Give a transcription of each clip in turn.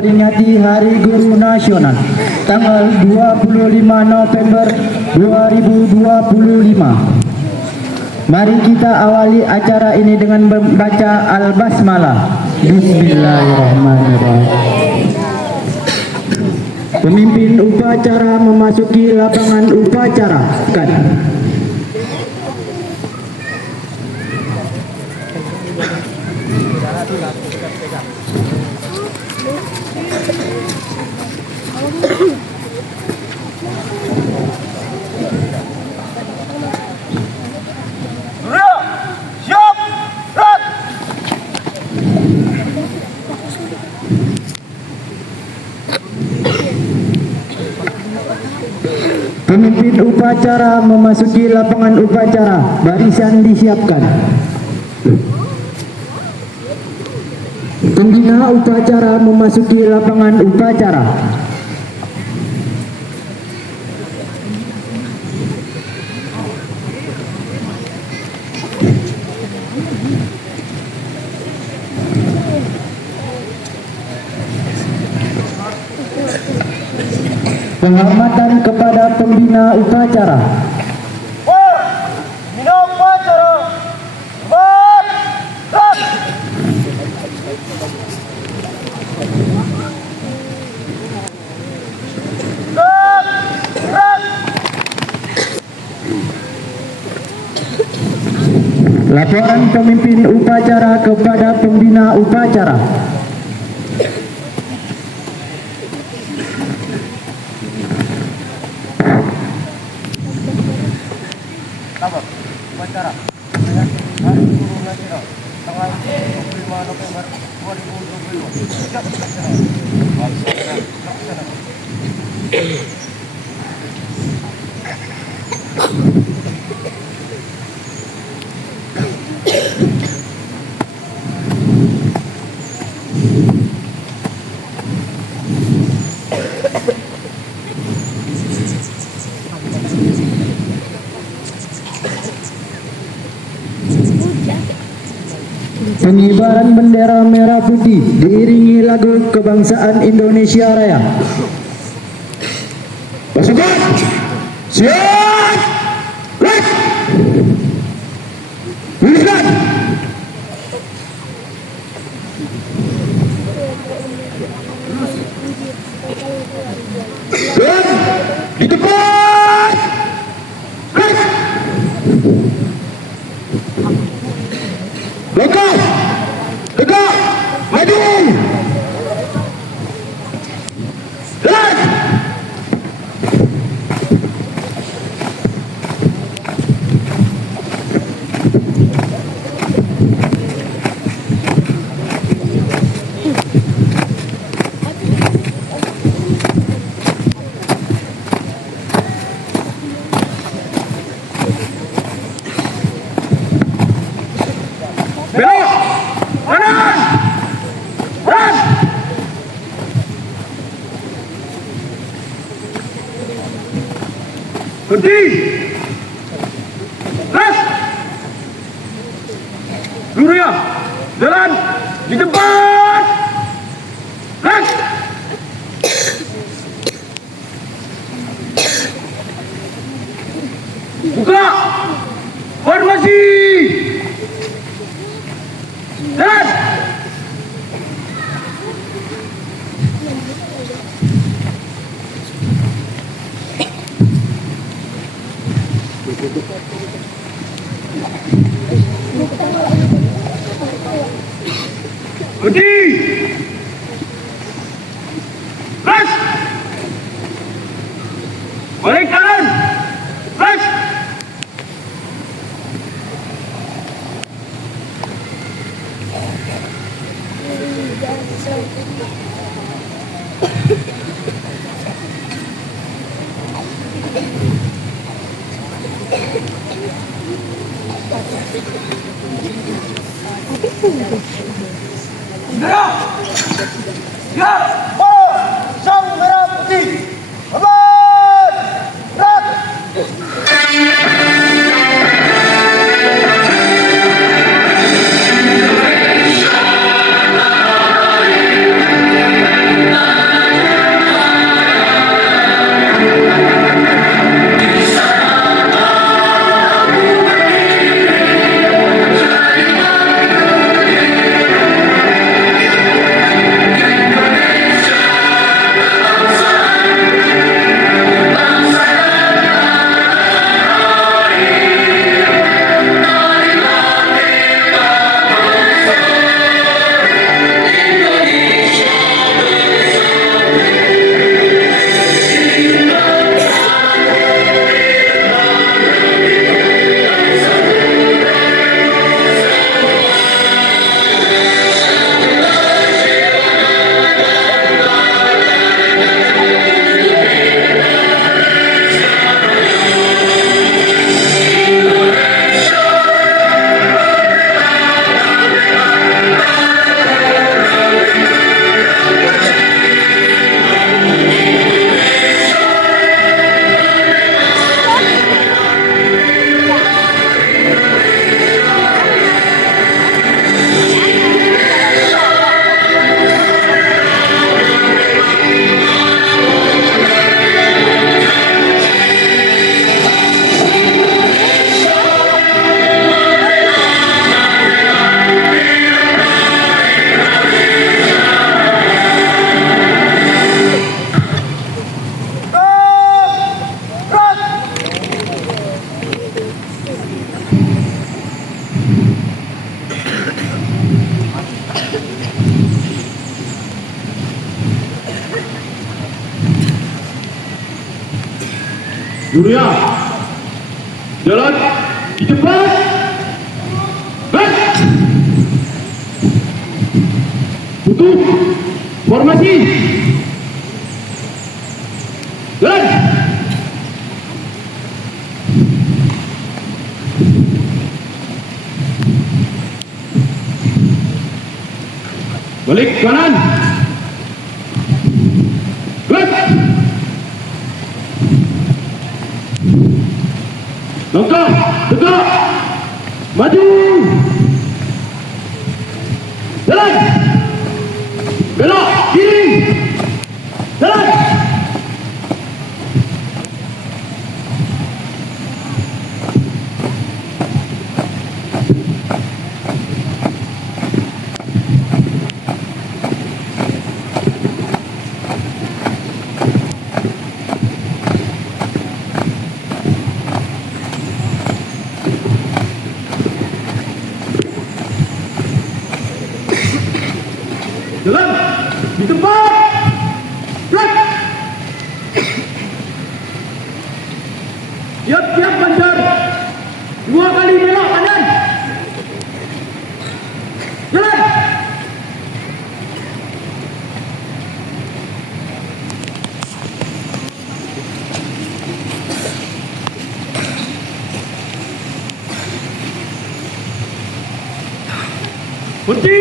memperingati Hari Guru Nasional tanggal 25 November 2025. Mari kita awali acara ini dengan membaca Al-Basmalah. Bismillahirrahmanirrahim. Pemimpin upacara memasuki lapangan upacara. Pemimpin upacara memasuki lapangan upacara. Barisan disiapkan. Pembina upacara memasuki lapangan upacara. Penghormatan kepada pembina upacara. Pembina upacara, Laporan pemimpin upacara kepada pembina upacara. upacara Hari Guru Nasional tanggal 25 November 2025. Siap laksana. Pengibaran bendera merah putih diiringi lagu kebangsaan Indonesia Raya. Pasukan siap, baik, tuliskan. Dan di depan, baik, lekas, tegak, maju, dan belok kanan, run, berhenti, ras, lurus ya, jalan di depan, ras, buka, formasi. Dan berhenti, ras, balik kanan, ras, Merah, siap, sang merah putih, aman, rat. Julia, jalan, cepat, back, butuh, formasi, jalan, balik kanan, back. Langkah, tegak, maju, jalan, belok, kiri, jalan. Jalan di tempat. Break. Siap-siap banjar. 2 kali belok kanan. Jalan. Berhenti.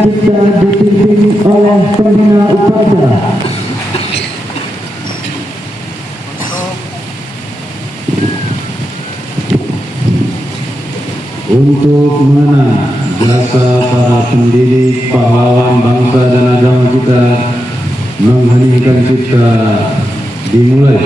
Kita dipimpin oleh pembina upacara. Untuk mengenang jasa para pendidik pahlawan bangsa dan agama kita, mengheningkan cipta dimulai.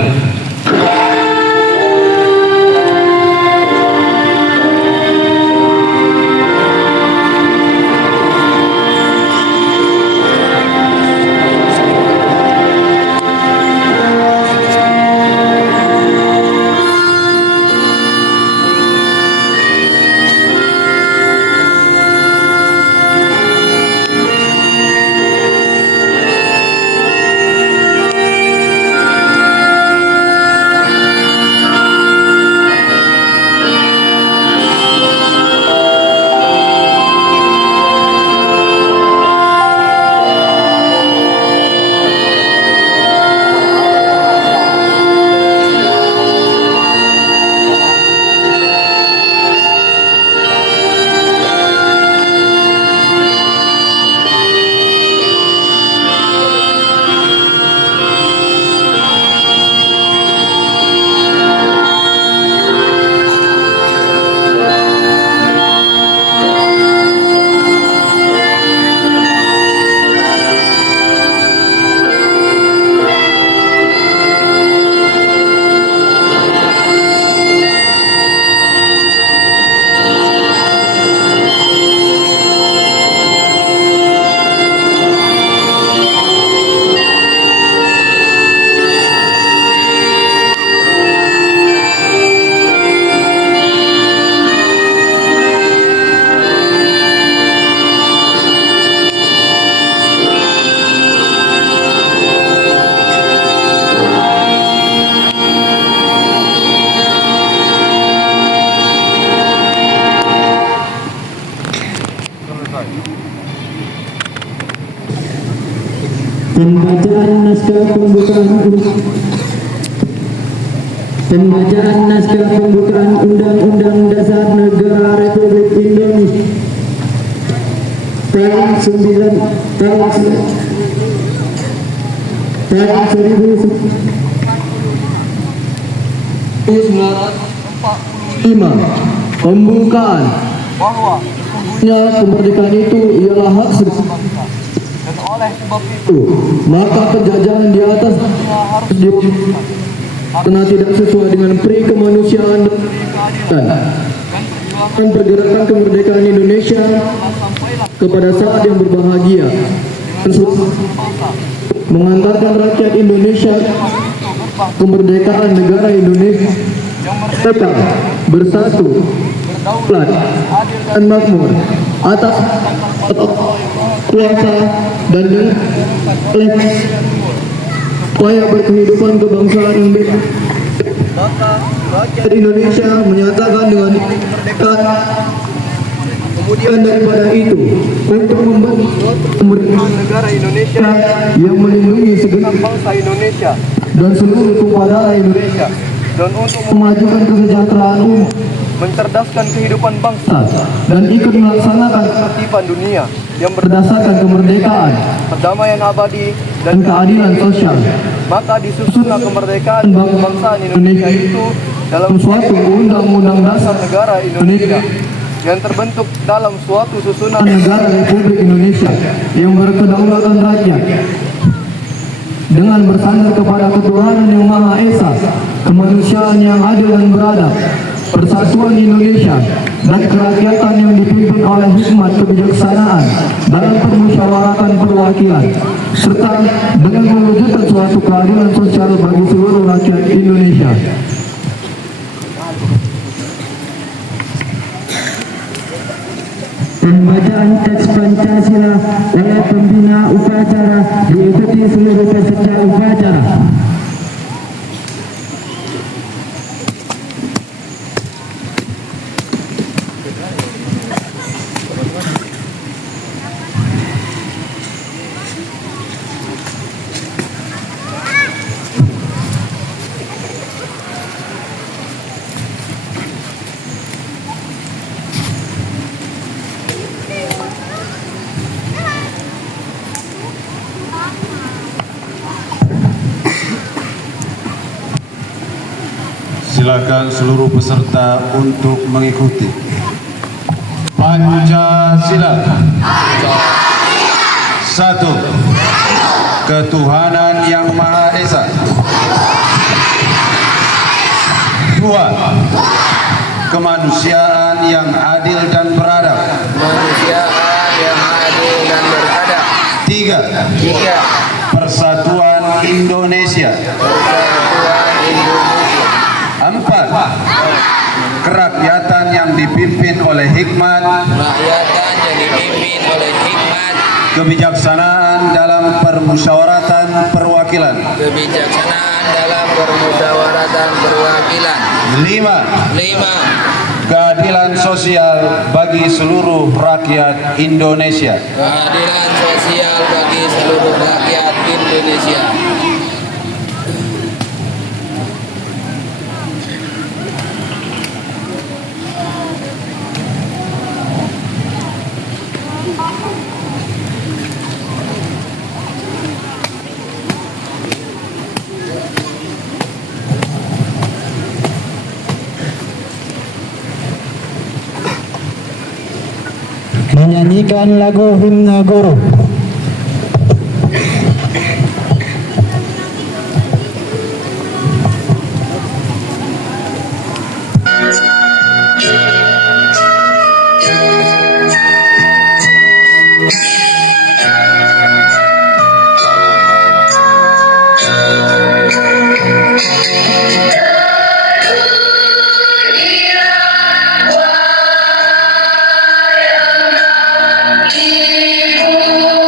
Pembacaan naskah pembukaan Undang-Undang Dasar Negara Republik Indonesia tahun 1945. Pembukaan bahwa kemerdekaan itu ialah hak dan oleh sebab itu maka penjajahan di atas karena tidak sesuai dengan pri kemanusiaan dan pergerakan kemerdekaan Indonesia kepada saat yang berbahagia mengantarkan rakyat Indonesia kemerdekaan negara Indonesia tetap bersatu berdaulat, adil dan makmur atas kuasa dan oleh supaya berkehidupan kebangsaan yang baik. maka rakyat Rakyat Indonesia menyatakan dengan kemerdekaan kemudian daripada itu untuk membangun pemerintahan negara Indonesia yang melindungi segenap bangsa Indonesia dan seluruh tumpah darah Indonesia dan untuk memajukan kesejahteraan umum mencerdaskan kehidupan bangsa dan ikut melaksanakan ketertiban dunia yang berdasarkan kemerdekaan berdamaian abadi dan keadilan sosial. maka disusunlah kemerdekaan kebangsaan Indonesia itu dalam Suatu undang-undang dasar negara Indonesia yang terbentuk dalam suatu susunan negara Republik Indonesia yang berkedaulatan rakyat dengan bersandar kepada ketuhanan yang Maha Esa, kemanusiaan yang adil dan beradab, persatuan Indonesia dan kerakyatan yang dipimpin oleh hikmat kebijaksanaan dalam permusyawaratan perwakilan, serta dengan mewujudkan suatu keadilan sosial bagi seluruh rakyat Indonesia. Pembacaan teks Pancasila oleh pembina upacara diikuti seluruh peserta upacara. Silakan seluruh peserta untuk mengikuti. Pancasila. Satu, ketuhanan yang Maha Esa. Dua, kemanusiaan yang adil dan beradab. Tiga, persatuan Indonesia. Empat, kerakyatan yang dipimpin oleh hikmat, kebijaksanaan dalam permusyawaratan perwakilan. Lima, keadilan sosial bagi seluruh rakyat Indonesia. Menyanyikan lagu himne guru. Ibu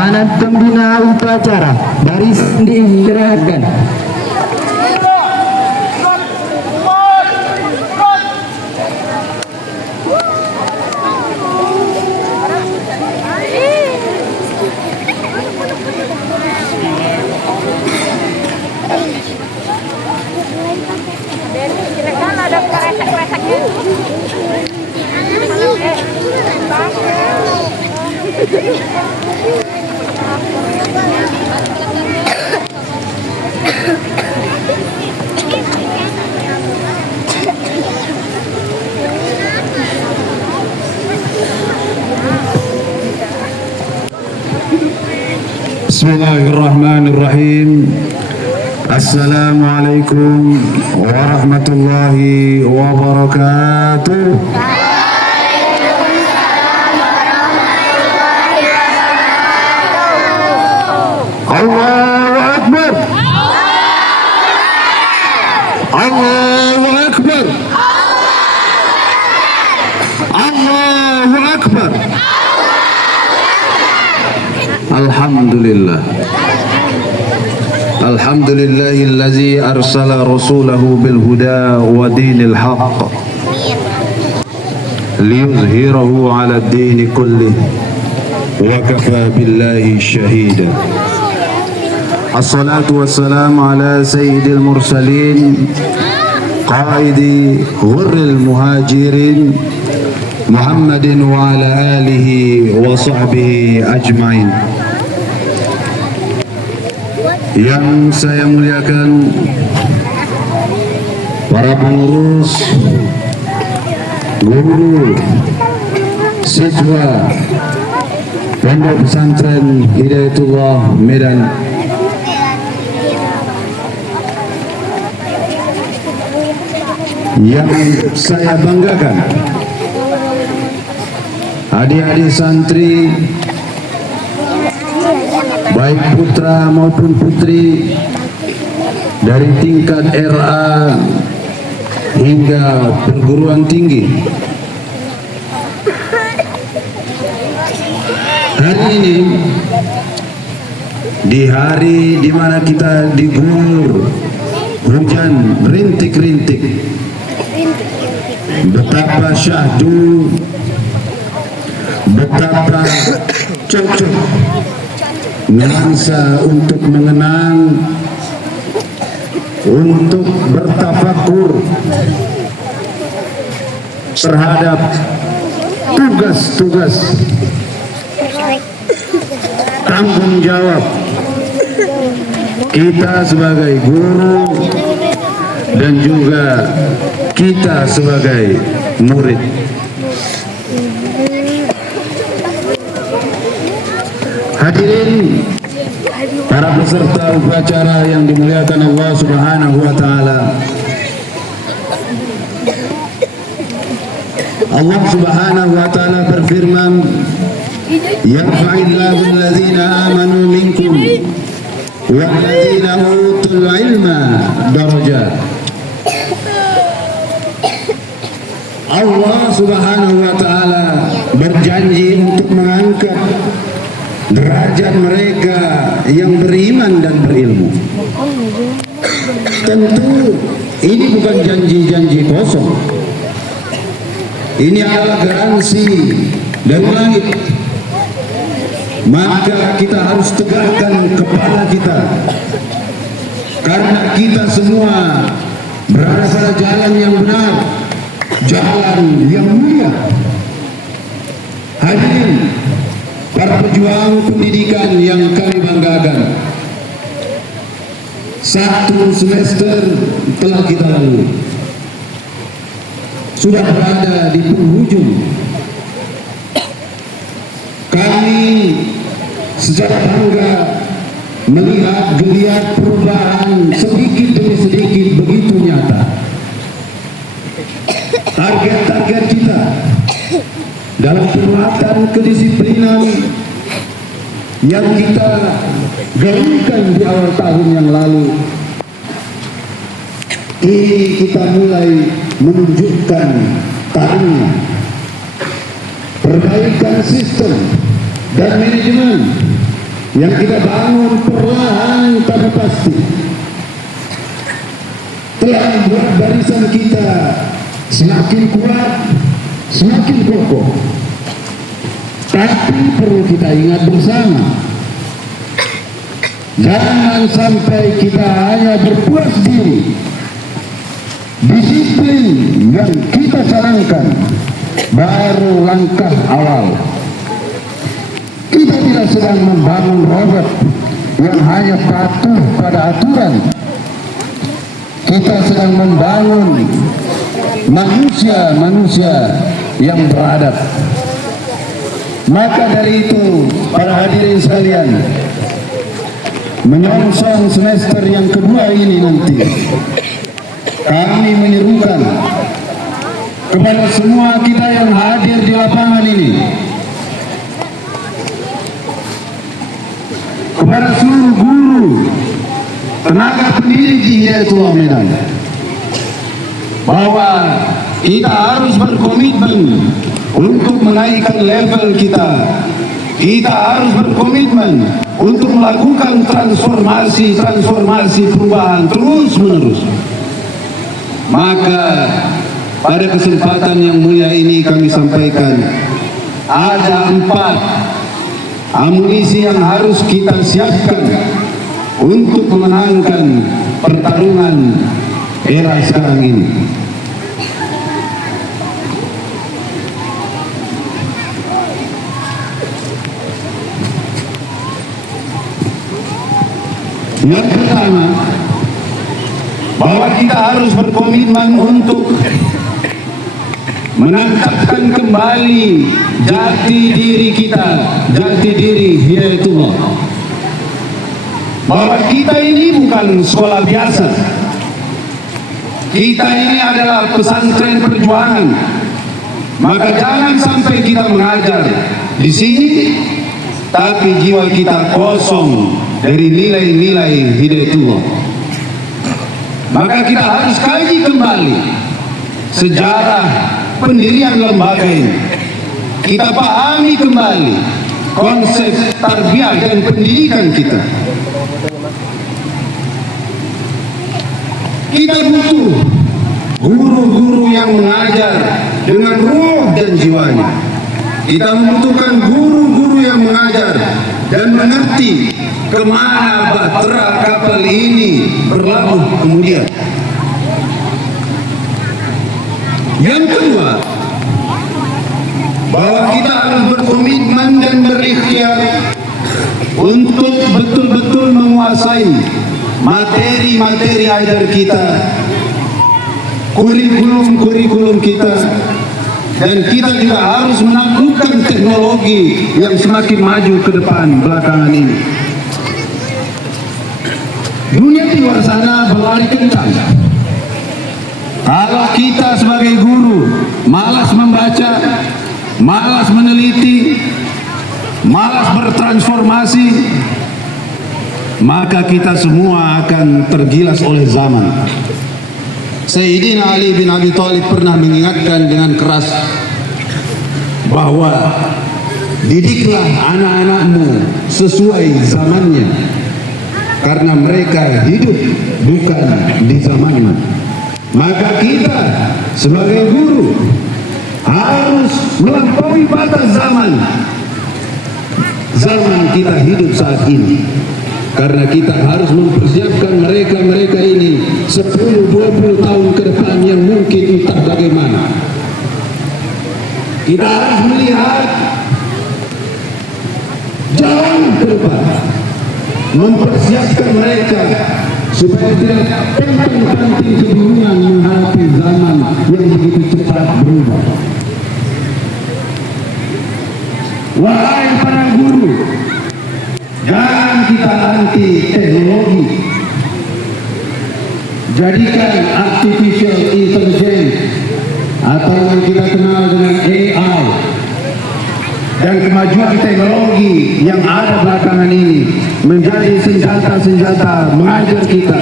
Amanat pembina upacara baris diistirahatkan. Silakan ada kresek-kreseknya. Bismillahirrahmanirrahim. Assalamualaikum warahmatullahi wabarakatuh. Allahu Akbar. Allahu Akbar. Allahu Akbar. Alhamdulillah. Alhamdulillahillazi arsala rasulahu bil huda wa dinil haqq liyuzhirahu ala ad-din kullih wa kafa billahi shahida. Assalatu wassalamu ala sayyidil mursalin qaidi ghurril muhajirin Muhammadin wa ala alihi wa sahbihi ajma'in. Yang saya muliakan para pengurus, guru, siswa Pondok Pesantren Hidayatullah Medan. Yang saya banggakan, adik-adik santri baik putra maupun putri dari tingkat RA hingga perguruan tinggi. Hari ini di hari di mana kita diguyur hujan rintik-rintik, betapa syahdu, betapa cocok nuansa untuk mengenang, untuk bertafakur terhadap tugas-tugas tanggung jawab kita sebagai guru dan juga kita sebagai murid. Hadirin para peserta upacara yang dimuliakan Allah Subhanahu wa taala. Allah Subhanahu wa taala berfirman, "Yarfa'illahu alladhina amanu minkum walladhina utul ilma darajat." Allah Subhanahu wa taala berjanji untuk mengangkat derajat mereka yang beriman dan berilmu. Tentu ini bukan janji-janji kosong. Ini adalah garansi dari langit. Maka kita harus tegakkan kepala kita, karena kita semua berada pada jalan yang benar, jalan yang mulia. Hadirin para pejuang pendidikan yang kami banggakan, satu semester telah kita lalui, sudah berada di penghujung. Kami secara bangga melihat geliat perubahan sedikit demi sedikit begitu nyata. Target-target kita dalam penguatan kedisiplinan yang kita gaungkan di awal tahun yang lalu, ini kita mulai menunjukkan tarinya. Perbaikan sistem dan manajemen yang kita bangun perlahan tapi pasti telah membuat barisan kita semakin kuat, semakin kokoh. Tapi perlu kita ingat bersama, jangan sampai kita hanya berpuas diri. Disiplin yang kita sarankan baru langkah awal. Kita tidak sedang membangun robot yang hanya patuh pada aturan. Kita sedang membangun manusia-manusia yang beradab. Maka dari itu, para hadirin sekalian, menyongsong semester yang kedua ini nanti, kami menyerukan kepada semua kita yang hadir di lapangan ini, kepada seluruh guru, tenaga pendidik di Hidayatullah Medan, bahwa kita harus berkomitmen untuk menaikkan level kita. Kita harus berkomitmen untuk melakukan transformasi perubahan terus menerus. Maka pada kesempatan yang mulia ini kami sampaikan, ada 4 amunisi yang harus kita siapkan untuk memenangkan pertarungan era sekarang ini. Yang pertama, bahwa kita harus berkomitmen untuk menangkapkan kembali jati diri kita, jati diri Hidayatullah. Bahwa kita ini bukan sekolah biasa. Kita ini adalah pesantren perjuangan. Maka jangan sampai kita mengajar di sini, tapi jiwa kita kosong dari nilai-nilai Hidayatullah. Maka kita harus kaji kembali sejarah pendirian lembaga ini. Kita pahami kembali konsep tarbiyah dan pendidikan kita. Kita butuh guru-guru yang mengajar dengan ruh dan jiwanya. Kita membutuhkan guru-guru yang mengajar dan mengerti kemana bahtera kapal ini berlabuh kemudian. Yang kedua, bahwa kita harus berkomitmen dan berikhtiar untuk betul-betul menguasai materi-materi ajar kita, kurikulum kita, dan kita juga harus menaklukkan teknologi yang semakin maju ke depan belakangan ini. Dunia di luar sana berlari kencang. Kalau kita sebagai guru malas membaca, malas meneliti, malas bertransformasi, maka kita semua akan tergilas oleh zaman. Sayyidina Ali bin Abi Thalib pernah mengingatkan dengan keras bahwa didiklah anak-anakmu sesuai zamannya, karena mereka hidup bukan di zamannya. Maka kita sebagai guru harus melampaui batas zaman kita hidup saat ini, karena kita harus mempersiapkan mereka ini 10-20 tahun ke depan yang mungkin entah bagaimana. Kita harus melihat jauh ke depan, mempersiapkan mereka supaya tidak penting-penting kebingungan menghadapi zaman yang begitu cepat berubah. Wahai para guru, jangan kita anti teknologi. Jadikan artificial intelligence atau yang kita kenal dengan AI dan kemajuan teknologi yang ada belakangan ini menjadi senjata-senjata mengajar kita,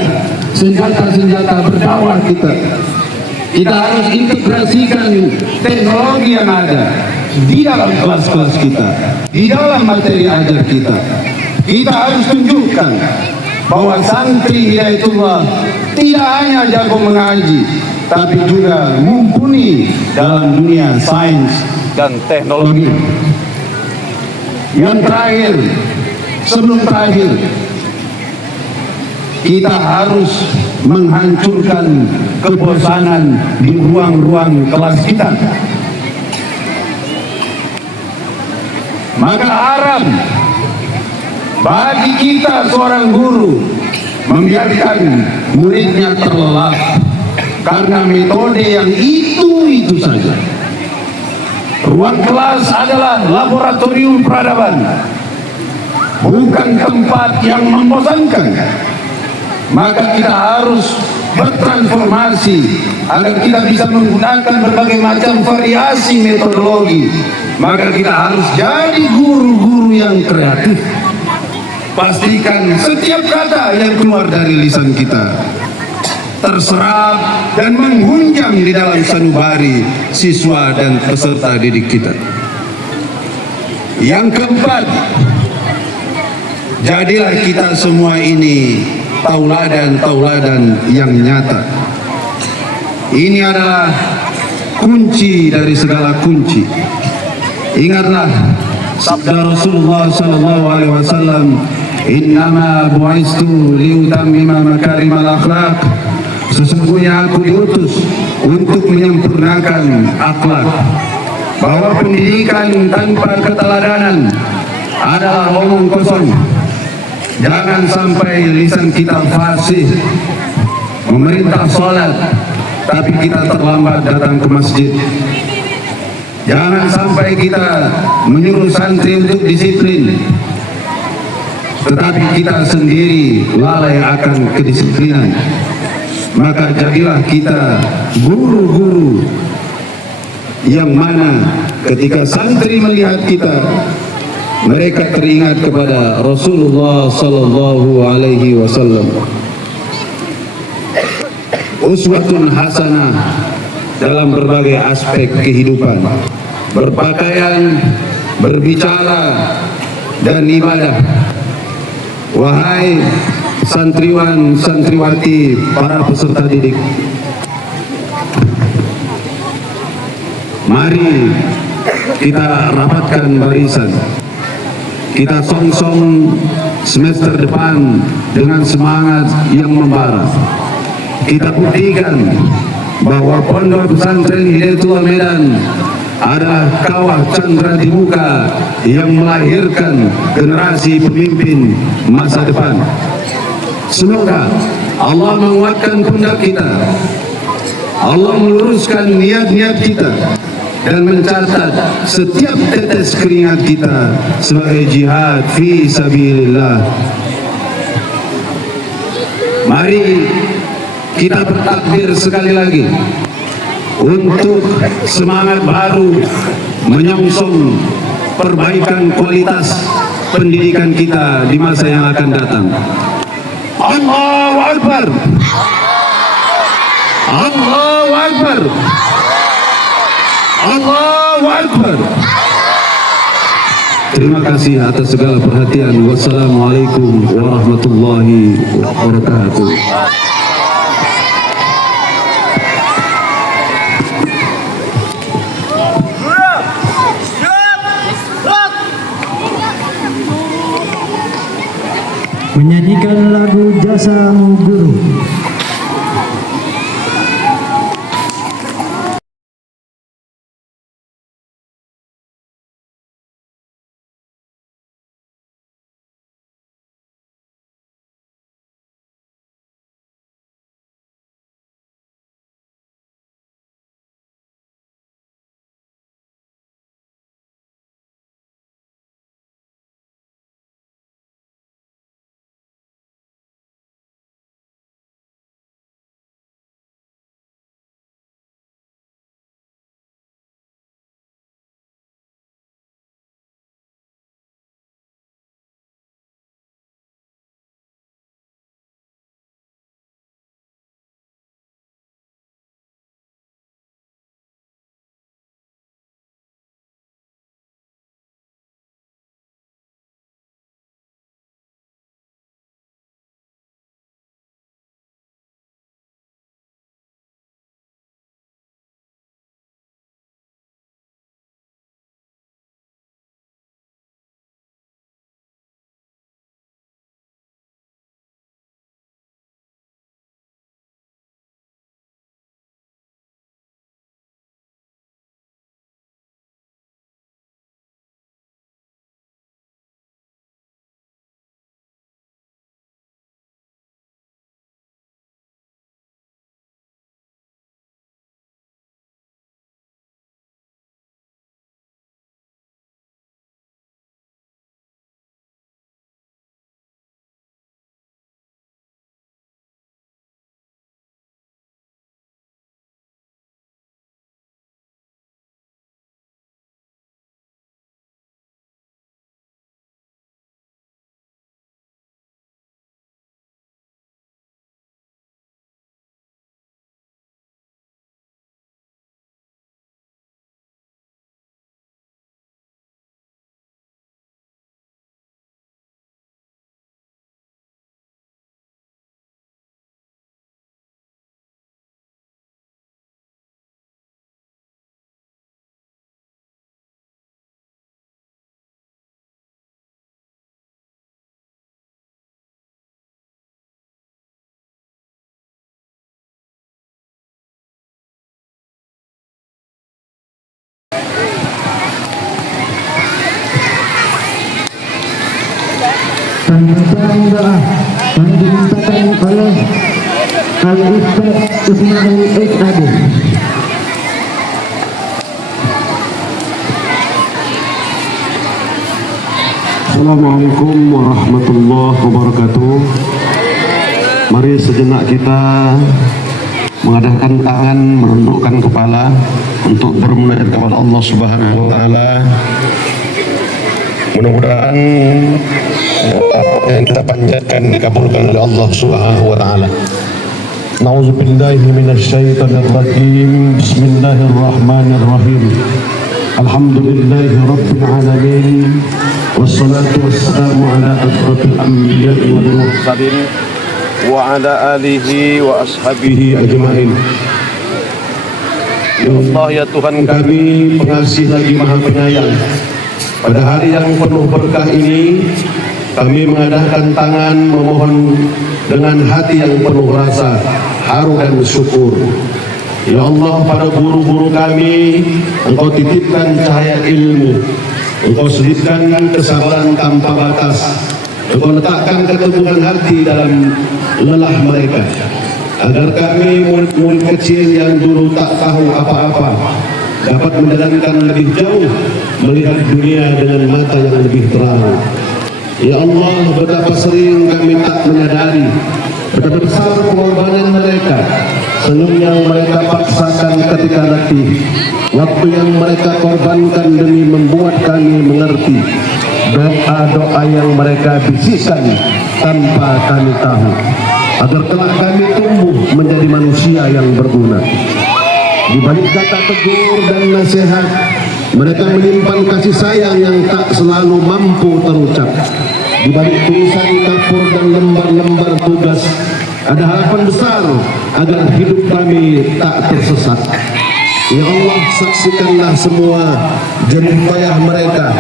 senjata-senjata berdakwah kita. Kita harus integrasikan teknologi yang ada di dalam kelas-kelas kita, di dalam materi ajar kita. kita harus tunjukkan bahwa santri Hidayatullah tidak hanya jago mengaji, tapi juga mumpuni dalam dunia sains dan teknologi. Yang terakhir, sebelum terakhir, kita harus menghancurkan kebosanan di ruang-ruang kelas kita. Maka haram bagi kita seorang guru membiarkan muridnya terlelap karena metode yang itu saja. Ruang kelas adalah laboratorium peradaban, bukan tempat yang membosankan. Maka kita harus bertransformasi agar kita bisa menggunakan berbagai macam variasi metodologi. Maka kita harus jadi guru-guru yang kreatif. Pastikan setiap kata yang keluar dari lisan kita terserap dan menghunjam di dalam sanubari siswa dan peserta didik kita. Yang keempat, jadilah kita semua ini tauladan-tauladan yang nyata. Ini adalah kunci dari segala kunci. Ingatlah sabda Rasulullah sallallahu alaihi wasallam, "Innama bu'istu liutammima makarimal akhlaq." Sesungguhnya aku diutus untuk menyempurnakan akhlak. Bahwa pendidikan tanpa keteladanan adalah omong kosong. Jangan sampai lisan kita fasih memerintah sholat, tapi kita terlambat datang ke masjid. Jangan sampai kita menyuruh santri untuk disiplin, tetapi kita sendiri lalai akan kedisiplinan. Maka jadilah kita guru-guru yang mana ketika santri melihat kita, mereka teringat kepada Rasulullah sallallahu alaihi wasallam. Uswatun hasanah dalam berbagai aspek kehidupan, berpakaian, berbicara, dan ibadah. Wahai santriwan, santriwati, para peserta didik, mari kita rapatkan barisan. Kita song-song semester depan dengan semangat yang membara. Kita buktikan bahwa Pondok Pesantren Hidayatullah Medan adalah kawah candra di muka yang melahirkan generasi pemimpin masa depan. Semoga Allah menguatkan pundak kita, Allah meluruskan niat-niat kita, dan mencatat setiap tetes keringat kita sebagai jihad fi sabilillah. Mari kita bertakbir sekali lagi untuk semangat baru menyongsong perbaikan kualitas pendidikan kita di masa yang akan datang. Allahu Akbar. Allahu Akbar. Allahu Akbar. Terima kasih atas segala perhatian. Wassalamualaikum warahmatullahi wabarakatuh. Menyanyikan lagu Jasa Guru. Pembukaan doa yang dimintakan oleh Al-Ustaz Ismail S.A.D. Assalamualaikum warahmatullahi wabarakatuh. Mari sejenak kita mengadakan tangan, merundukkan kepala untuk bermunajat kepada Allah Subhanahu wa taala. Mudah-mudahan apa yang kita panjatkan dikabulkan oleh Allah Subhanahu wa taala. Nauzubillahi minasyaitonir rajim. Bismillahirrahmanirrahim. Alhamdulillahi rabbil alamin. Wassalatu wassalamu ala asyrafil anbiya'i wal mursalin wa ala alihi wa ashabihi ajma'in. Ya Allah, ya Tuhan kami, pengasih lagi maha penyayang, pada hari yang penuh berkah ini kami mengadakan tangan memohon dengan hati yang penuh rasa haru dan syukur. Ya Allah, pada guru-guru kami Engkau titipkan cahaya ilmu, Engkau selipkan kesabaran tanpa batas, Engkau letakkan keteguhan hati dalam lelah mereka, agar kami murid-murid kecil yang dulu tak tahu apa-apa dapat menjalankan lebih jauh, melihat dunia dengan mata yang lebih terang. Ya Allah, betapa sering kami tak menyadari betapa besar pengorbanan mereka, senyum yang mereka paksakan ketika letih, waktu yang mereka korbankan demi membuat kami mengerti, doa-doa yang mereka bisikkan tanpa kami tahu, agar kelak kami tumbuh menjadi manusia yang berguna. Di balik kata tegur dan nasihat, mereka menyimpan kasih sayang yang tak selalu mampu terucap. Di balik tulisan kapur dan lembar-lembar tugas, ada harapan besar agar hidup kami tak tersesat. Ya Allah, saksikanlah semua jerih payah mereka,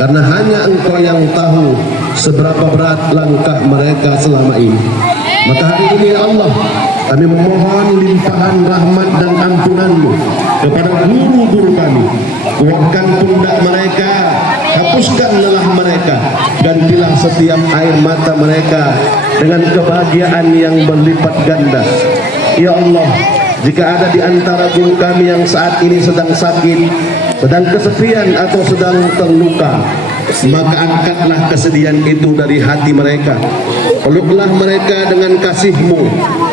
karena hanya Engkau yang tahu seberapa berat langkah mereka selama ini. Maka hari ini ya Allah, kami memohon limpahan rahmat dan ampunan-Mu kepada guru-guru kami. Kuatkan pundak mereka, hapuskan lelah mereka, gantilah setiap air mata mereka dengan kebahagiaan yang berlipat ganda. Ya Allah, jika ada di antara guru kami yang saat ini sedang sakit, sedang kesepian atau sedang terluka, maka angkatlah kesedihan itu dari hati mereka. Peluklah mereka dengan kasih-Mu,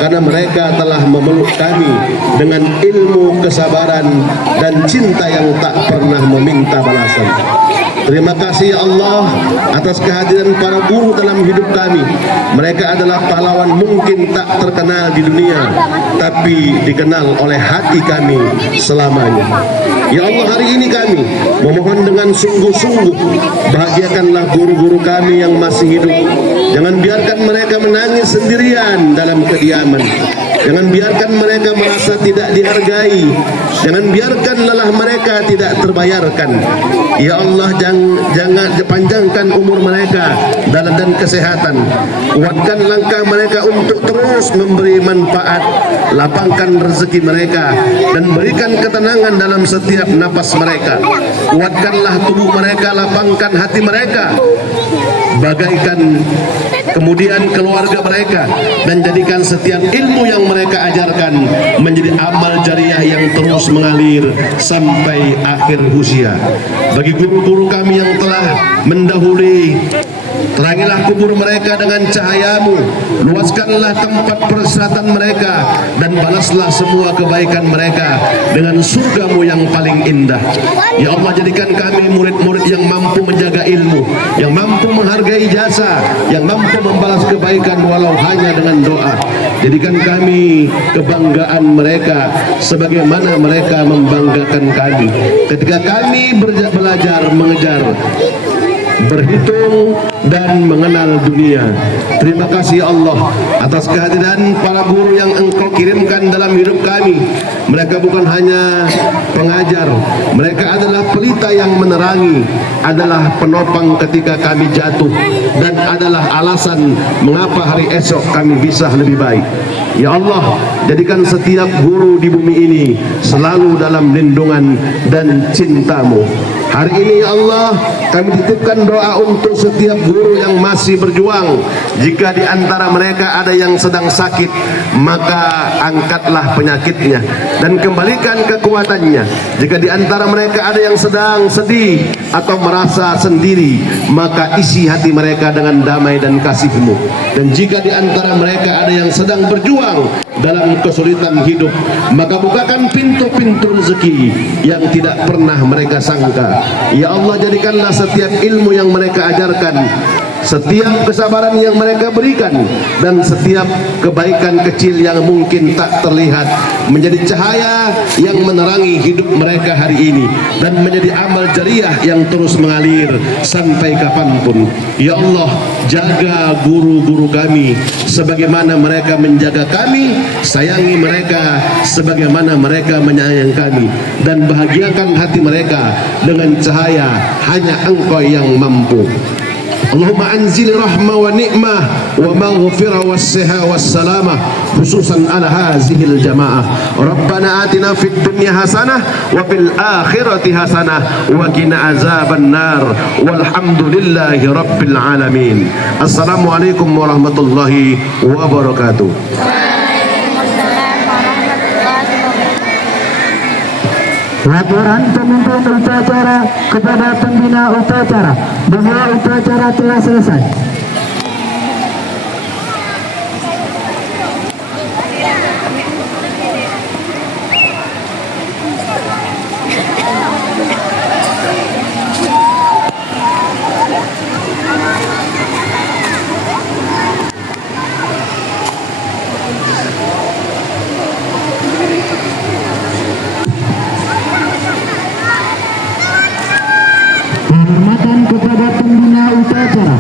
karena mereka telah memeluk kami dengan ilmu, kesabaran, dan cinta yang tak pernah meminta balasan. Terima kasih ya Allah atas kehadiran para guru dalam hidup kami. Mereka adalah pahlawan mungkin tak terkenal di dunia, tapi dikenal oleh hati kami selamanya. Ya Allah, hari ini kami memohon dengan sungguh-sungguh, bahagiakanlah guru-guru kami yang masih hidup. Jangan biarkan mereka menangis sendirian dalam kediaman. Jangan biarkan mereka merasa tidak dihargai. Jangan biarkan lelah mereka tidak terbayarkan. Ya Allah, jangan panjangkan umur mereka dan kesehatan. Kuatkan langkah mereka untuk terus memberi manfaat. Lapangkan rezeki mereka dan berikan ketenangan dalam setiap napas mereka. Kuatkanlah tubuh mereka, lapangkan hati mereka, bagaikan kemudian keluarga mereka, dan jadikan setiap ilmu yang mereka ajarkan menjadi amal jariah yang terus mengalir sampai akhir usia. Bagi guru-guru kami yang telah mendahului, terangilah kubur mereka dengan cahaya-Mu, luaskanlah tempat peristirahatan mereka, dan balaslah semua kebaikan mereka dengan surga-Mu yang paling indah. Ya Allah, jadikan kami murid-murid yang mampu menjaga ilmu, yang mampu menghargai jasa, yang mampu membalas kebaikan walau hanya dengan doa. Jadikan kami kebanggaan mereka sebagaimana mereka membanggakan kami ketika kami belajar mengejar, berhitung, dan mengenal dunia. Terima kasih Allah atas kehadiran para guru yang Engkau kirimkan dalam hidup kami. Mereka bukan hanya pengajar, mereka adalah pelita yang menerangi, adalah penopang ketika kami jatuh, dan adalah alasan mengapa hari esok kami bisa lebih baik. Ya Allah, jadikan setiap guru di bumi ini selalu dalam lindungan dan cinta-Mu. Hari ini ya Allah, kami titipkan doa untuk setiap guru yang masih berjuang. Jika di antara mereka ada yang sedang sakit, maka angkatlah penyakitnya dan kembalikan kekuatannya. Jika di antara mereka ada yang sedang sedih atau merasa sendiri, maka isi hati mereka dengan damai dan kasih-Mu. Dan jika di antara mereka ada yang sedang berjuang dalam kesulitan hidup, maka bukakan pintu-pintu rezeki yang tidak pernah mereka sangka. Ya Allah, jadikanlah setiap ilmu yang mereka ajarkan, setiap kesabaran yang mereka berikan, dan setiap kebaikan kecil yang mungkin tak terlihat menjadi cahaya yang menerangi hidup mereka hari ini, dan menjadi amal jariah yang terus mengalir sampai kapanpun. Ya Allah, jaga guru-guru kami sebagaimana mereka menjaga kami, sayangi mereka sebagaimana mereka menyayangi kami, dan bahagiakan hati mereka dengan cahaya hanya Engkau yang mampu. Allahumma anzil rahmah wa ni'mah wa maghfirah wa siha wa salamah khususan ala hazihil jamaah. Rabbana atina fid dunya hasanah wa fil akhirati hasanah wa qina azaban nar walhamdulillahi rabbil alamin. Assalamualaikum warahmatullahi wabarakatuh. Laporan pemimpin upacara kepada pembina upacara bahwa upacara telah selesai. Penghormatan kepada pembina upacara.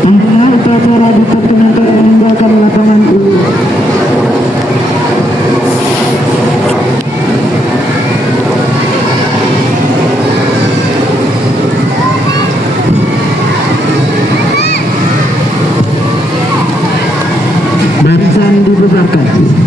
Pembina upacara diperkenankan meninggalkan lapangan ini. Barisan dibubarkan.